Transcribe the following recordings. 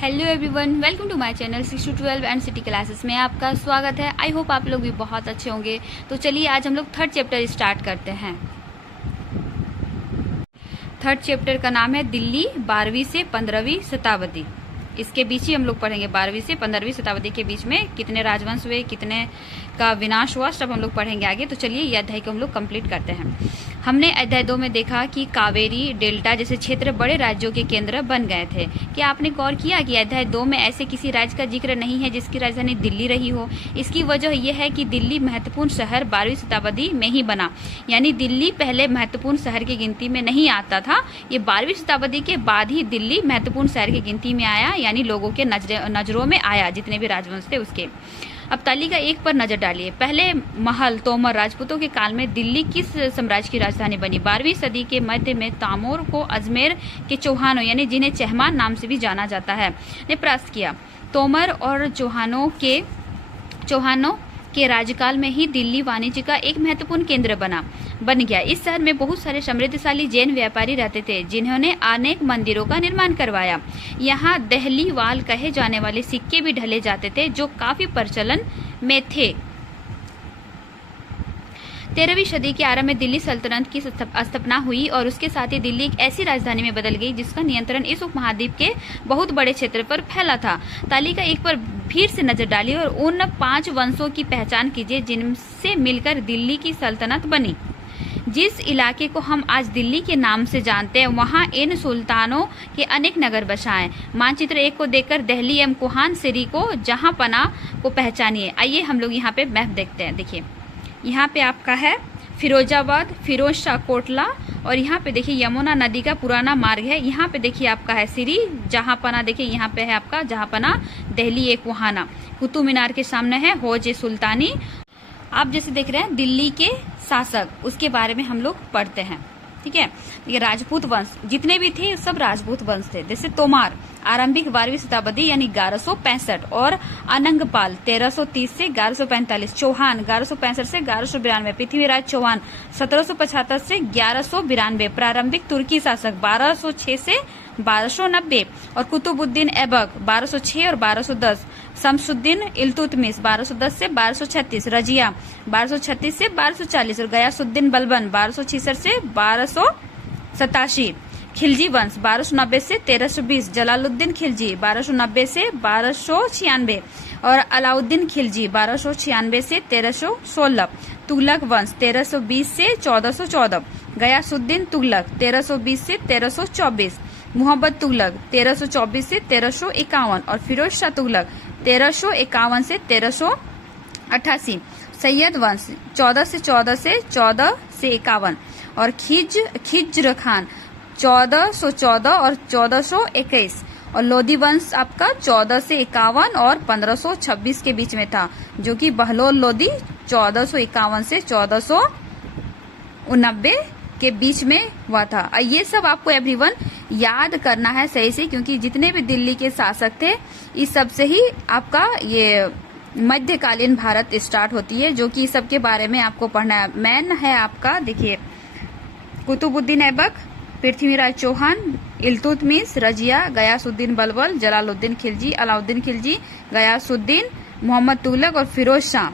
Hello everyone, welcome to my channel 6 to 12 and city classes में आपका स्वागत है। आई होप आप लोग भी बहुत अच्छे होंगे। तो चलिए आज हम लोग थर्ड चैप्टर स्टार्ट करते हैं। थर्ड चैप्टर का नाम है दिल्ली 12वीं से 15वीं शताब्दी। इसके बीच ही हम लोग पढ़ेंगे 12वीं से 15वीं शताब्दी के बीच में कितने राजवंश हुए, कितने का विनाश हुआ, सब हम लोग पढ़ेंगे आगे। तो चलिए ये अध्याय को हम लोग कंप्लीट करते हैं। हमने अध्याय 2 में देखा कि कावेरी डेल्टा जैसे क्षेत्र बड़े राज्यों के केंद्र बन गए थे। क्या आपने गौर किया कि अध्याय 2 में ऐसे किसी राज्य का जिक्र नहीं है जिसकी राजधानी दिल्ली रही हो? इसकी वजह यह है कि दिल्ली महत्वपूर्ण शहर 12वीं शताब्दी में ही बना, यानी दिल्ली पहले महत्वपूर्ण शहर की गिनती में नहीं आता था। ये 12वीं शताब्दी के बाद ही दिल्ली महत्वपूर्ण शहर की गिनती में आया, यानी लोगों के नजरों में आया, जितने भी राजवंश थे उसके। अब तालिका 1 पर नजर डालिए। पहले महल तोमर राजपूतों के काल में दिल्ली किस साम्राज्य की राजधानी बनी? 12वीं सदी के मध्य में तामोर को अजमेर के चौहानों, यानी जिन्हें चहमान नाम से भी जाना जाता है, ने परास्त किया। तोमर और चौहानों के राज्यकाल में ही दिल्ली वाणिज्य का एक महत्वपूर्ण केंद्र बन गया। इस शहर में बहुत सारे समृद्धशाली जैन व्यापारी रहते थे जिन्होंने अनेक मंदिरों का निर्माण करवाया। यहाँ दहलीवाल कहे जाने वाले सिक्के भी ढले जाते थे जो काफी प्रचलन में थे। 13वीं सदी के आरंभ में दिल्ली सल्तनत की स्थापना हुई और उसके साथ ही दिल्ली एक ऐसी राजधानी में बदल गई जिसका नियंत्रण इस उपमहाद्वीप के बहुत बड़े क्षेत्र पर फैला था। तालिका 1 पर फिर से नजर डालिए और उन 5 वंशों की पहचान कीजिए जिनसे मिलकर दिल्ली की सल्तनत बनी। जिस इलाके को हम आज दिल्ली के नाम से जानते हैं वहाँ इन सुल्तानों के अनेक नगर बसाए। मानचित्र 1 को देखकर दिल्ली एवं कुहान सिरी को जहां पना को पहचानिए। आइए हम लोग यहाँ पे मैप देखते हैं। देखिए यहाँ पे आपका है फिरोजाबाद, फिरोज शाह कोटला, और यहाँ पे देखिए यमुना नदी का पुराना मार्ग है। यहाँ पे देखिए आपका है सिरी, जहांपना देखिए यहाँ पे है आपका जहांपना, दिल्ली एक वहाना। कुतुब मीनार के सामने है हौज सुल्तानी। आप जैसे देख रहे हैं दिल्ली के शासक, उसके बारे में हम लोग पढ़ते हैं। ठीक है, ये राजपूत वंश जितने भी थे सब राजपूत वंश थे। जैसे तोमार आरंभिक 12वीं शताब्दी यानी 1165, और अनंगपाल 1330 से 1145, चौहान 1165 से 1192, पृथ्वीराज चौहान 1775 से 1192, प्रारंभिक तुर्की शासक 1206 से 1290, और कुतुबुद्दीन ऐबक 1206 और 1210, शमसुद्दीन इल्तुतमिश 1210 से 1236, रजिया 1236 से 1240, और गयासुद्दीन बलबन 1266 से 1287, खिलजी वंश 1290 से 1320, जलालुद्दीन खिलजी 1290 से 1296, और अलाउद्दीन खिलजी 1296 से 1316, तुगलक वंश 1320 से 1414, गयासुद्दीन तुगलक 1320 से 1324, मोहम्मद तुगलक 1324 से 1351, और फिरोज शाह तुगलक 1351 से 1388, सैयद वंश 14 से 51, और खिज्र खान 1414 और 1421, और लोधी वंश आपका 14 से 51 और 1526 के बीच में था, जो कि बहलोल लोधी 1451 से 1489 के बीच में हुआ था। ये सब आपको एवरीवन याद करना है सही से, क्योंकि जितने भी दिल्ली के शासक थे इस सब से ही आपका ये मध्यकालीन भारत स्टार्ट होती है, जो कि सब के बारे में आपको पढ़ना है। मैन है आपका देखिए कुतुबुद्दीन ऐबक, पृथ्वीराज चौहान, इल्तुतमिश, रजिया, गयासुद्दीन बलबन, जलालुद्दीन खिलजी, अलाउद्दीन खिलजी, गयासुद्दीन, मोहम्मद तुगलक और फिरोज शाह,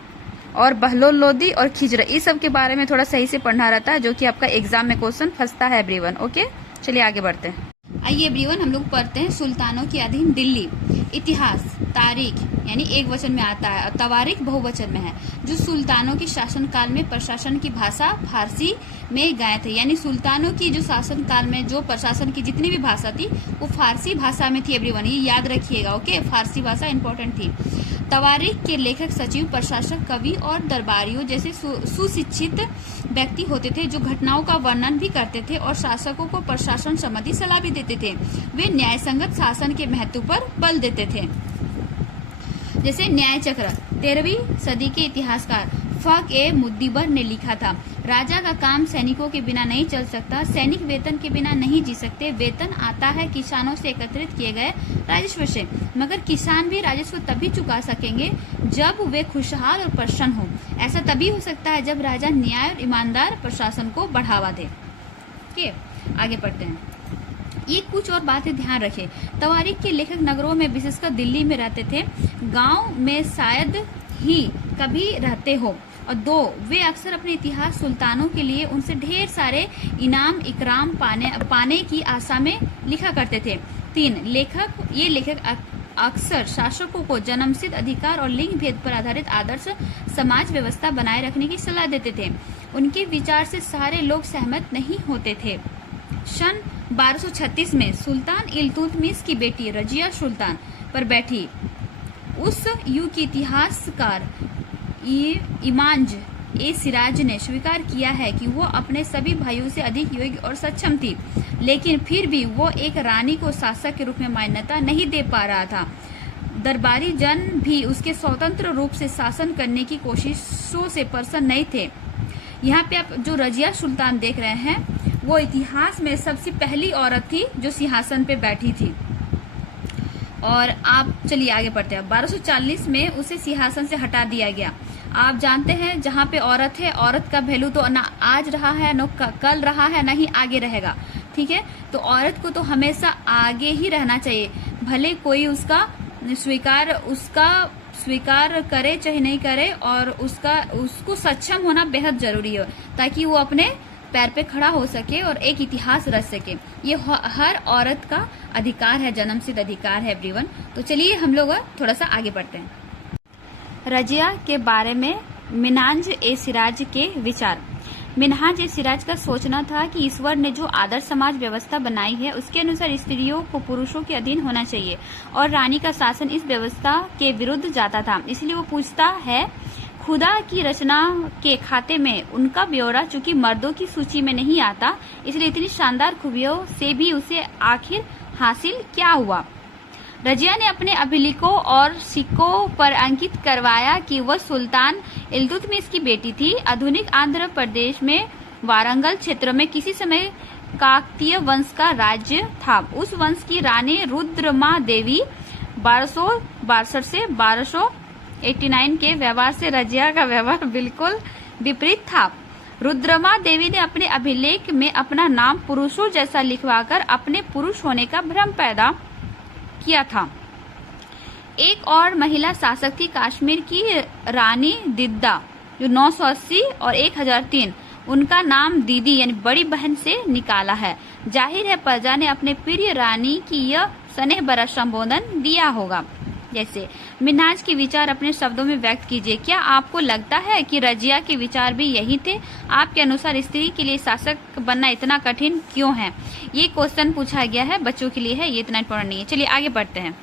और बहलोल लोधी और खिज्र। इस सब के बारे में थोड़ा सही से पढ़ना रहता है, जो कि आपका एग्जाम में क्वेश्चन फंसता है एवरीवन। ओके, चलिए आगे बढ़ते हैं। आइए एवरीवन हम लोग पढ़ते हैं सुल्तानों के अधीन दिल्ली। इतिहास तारीख यानी एक वचन में आता है और तवारीख बहुवचन में है। जो सुल्तानों के शासनकाल में प्रशासन की भाषा फारसी में गए थे, यानी सुल्तानों की जो शासनकाल में जो प्रशासन की जितनी भी भाषा थी वो फारसी भाषा में थी एवरीवन, ये याद रखिएगा। ओके, फारसी भाषा इंपॉर्टेंट थी। तवारीख के लेखक सचिव, प्रशासक, कवि और दरबारियों जैसे सुशिक्षित व्यक्ति होते थे जो घटनाओं का वर्णन भी करते थे और शासकों को प्रशासन संबंधी सलाह भी देते थे। वे न्यायसंगत शासन के महत्व पर बल देते थे। जैसे न्याय चक्र 13वीं सदी के इतिहासकार फ.ए. मुद्दीबर ने लिखा था, राजा का काम सैनिकों के बिना नहीं चल सकता, सैनिक वेतन के बिना नहीं जी सकते। वेतन आता है किसानों से एकत्रित किए गए राजस्व से, मगर किसान भी राजस्व तभी चुका सकेंगे जब वे खुशहाल और प्रसन्न हो। ऐसा तभी हो सकता है जब राजा न्याय और ईमानदार प्रशासन को बढ़ावा दे। आगे पढ़ते हैं। ये कुछ और बातें ध्यान रखें। तवारीख के लेखक नगरों में, विशेषकर दिल्ली में रहते थे, गांव में शायद ही कभी रहते हो। और 2, वे अक्सर अपने इतिहास सुल्तानों के लिए उनसे ढेर सारे इनाम इकराम पाने की आशा में लिखा करते थे। 3, ये लेखक अक्सर शासकों को जन्मसिद्ध अधिकार और लिंग भेद पर आधारित आदर्श समाज व्यवस्था बनाए रखने की सलाह देते थे। उनके विचार से सारे लोग सहमत नहीं होते थे। सन 1236 में सुल्तान इल्तुतमिश की बेटी रजिया सुल्तान पर बैठी। उस युग के इतिहासकार इमांज ए सिराज ने स्वीकार किया है कि वो अपने सभी भाइयों से अधिक योग्य और सक्षम थी, लेकिन फिर भी वो एक रानी को शासक के रूप में मान्यता नहीं दे पा रहा था। दरबारी जन भी उसके स्वतंत्र रूप से शासन करने की कोशिशों से प्रसन्न नहीं थे। यहाँ पे आप जो रजिया सुल्तान देख रहे हैं, वो इतिहास में सबसे पहली औरत थी जो सिंहासन पे बैठी थी। और आप चलिए आगे पढ़ते हैं। 1240 में उसे सिंहासन से हटा दिया गया। आप जानते हैं जहाँ पे औरत है, औरत का वैल्यू तो ना आज रहा है, न कल रहा है, न ही आगे रहेगा। ठीक है, तो औरत को तो हमेशा आगे ही रहना चाहिए, भले कोई उसका स्वीकार करे चाहे नहीं करे, और उसको सक्षम होना बेहद जरूरी है ताकि वो अपने पैर पे खड़ा हो सके और एक इतिहास रच सके। ये हर औरत का अधिकार है, जन्मसिद्ध अधिकार है एवरीवन। तो चलिए हम लोग थोड़ा सा आगे बढ़ते हैं। रजिया के बारे में मिन्हाज ए सिराज के विचार। मिन्हाज ए सिराज का सोचना था कि ईश्वर ने जो आदर्श समाज व्यवस्था बनाई है उसके अनुसार स्त्रियों को पुरुषों के अधीन होना चाहिए, और रानी का शासन इस व्यवस्था के विरुद्ध जाता था। इसलिए वो पूछता है, खुदा की रचना के खाते में उनका ब्यौरा चूंकि मर्दों की सूची में नहीं आता, इसलिए इतनी शानदार खूबियों से भी उसे आखिर हासिल क्या हुआ। रजिया ने अपने अभिलेखों और सिक्कों पर अंकित करवाया कि वह सुल्तान इल्तुतमिश की बेटी थी। आधुनिक आंध्र प्रदेश में वारंगल क्षेत्र में किसी समय काकतीय वंश का राज्य था। उस वंश की रानी रुद्रमा देवी 1262 से 1289 के व्यवहार से रजिया का व्यवहार बिल्कुल विपरीत था। रुद्रमा देवी ने अपने अभिलेख में अपना नाम पुरुषों जैसा लिखवाकर अपने पुरुष होने का भ्रम पैदा किया था। एक और महिला शासक थी कश्मीर की रानी दिद्दा, जो 980 और 1003, उनका नाम दीदी यानी बड़ी बहन से निकाला है। जाहिर है प्रजा ने अपने प्रिय रानी की यह स्नेह भरा संबोधन दिया होगा। जैसे मिन्हाज के विचार अपने शब्दों में व्यक्त कीजिए। क्या आपको लगता है कि रजिया के विचार भी यही थे? आपके अनुसार स्त्री के लिए शासक बनना इतना कठिन क्यों है? ये क्वेश्चन पूछा गया है, बच्चों के लिए है, ये इतना इंपॉर्टेंट नहीं है। चलिए आगे बढ़ते हैं।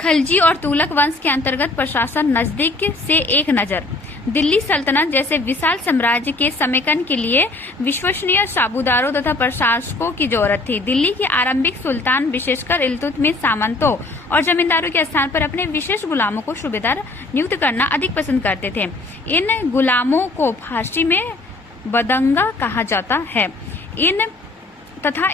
खलजी और तुगलक वंश के अंतर्गत प्रशासन नजदीक से एक नजर। दिल्ली सल्तनत जैसे विशाल साम्राज्य के समेकन के लिए विश्वसनीय साबूदारों तथा प्रशासकों की जरूरत थी। दिल्ली के आरंभिक सुल्तान विशेषकर इल्तुतमिश सामंतों और जमींदारों के स्थान पर अपने विशेष गुलामों को सूबेदार नियुक्त करना अधिक पसंद करते थे। इन गुलामों को फारसी में बदंगा कहा जाता है।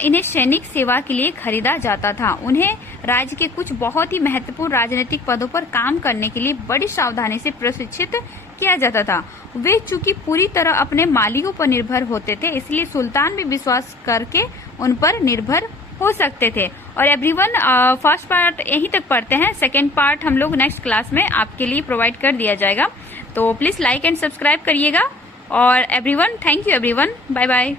इन्हें सैनिक सेवा के लिए खरीदा जाता था। उन्हें राज्य के कुछ बहुत ही महत्वपूर्ण राजनीतिक पदों पर काम करने के लिए बड़ी सावधानी से प्रशिक्षित किया जाता था। वे चूंकि पूरी तरह अपने मालिकों पर निर्भर होते थे, इसलिए सुल्तान भी विश्वास करके उन पर निर्भर हो सकते थे। और एवरीवन फर्स्ट पार्ट यहीं तक पढ़ते हैं, सेकेंड पार्ट हम लोग नेक्स्ट क्लास में आपके लिए प्रोवाइड कर दिया जाएगा। तो प्लीज लाइक एंड सब्सक्राइब करिएगा। और everyone, thank you everyone, bye bye.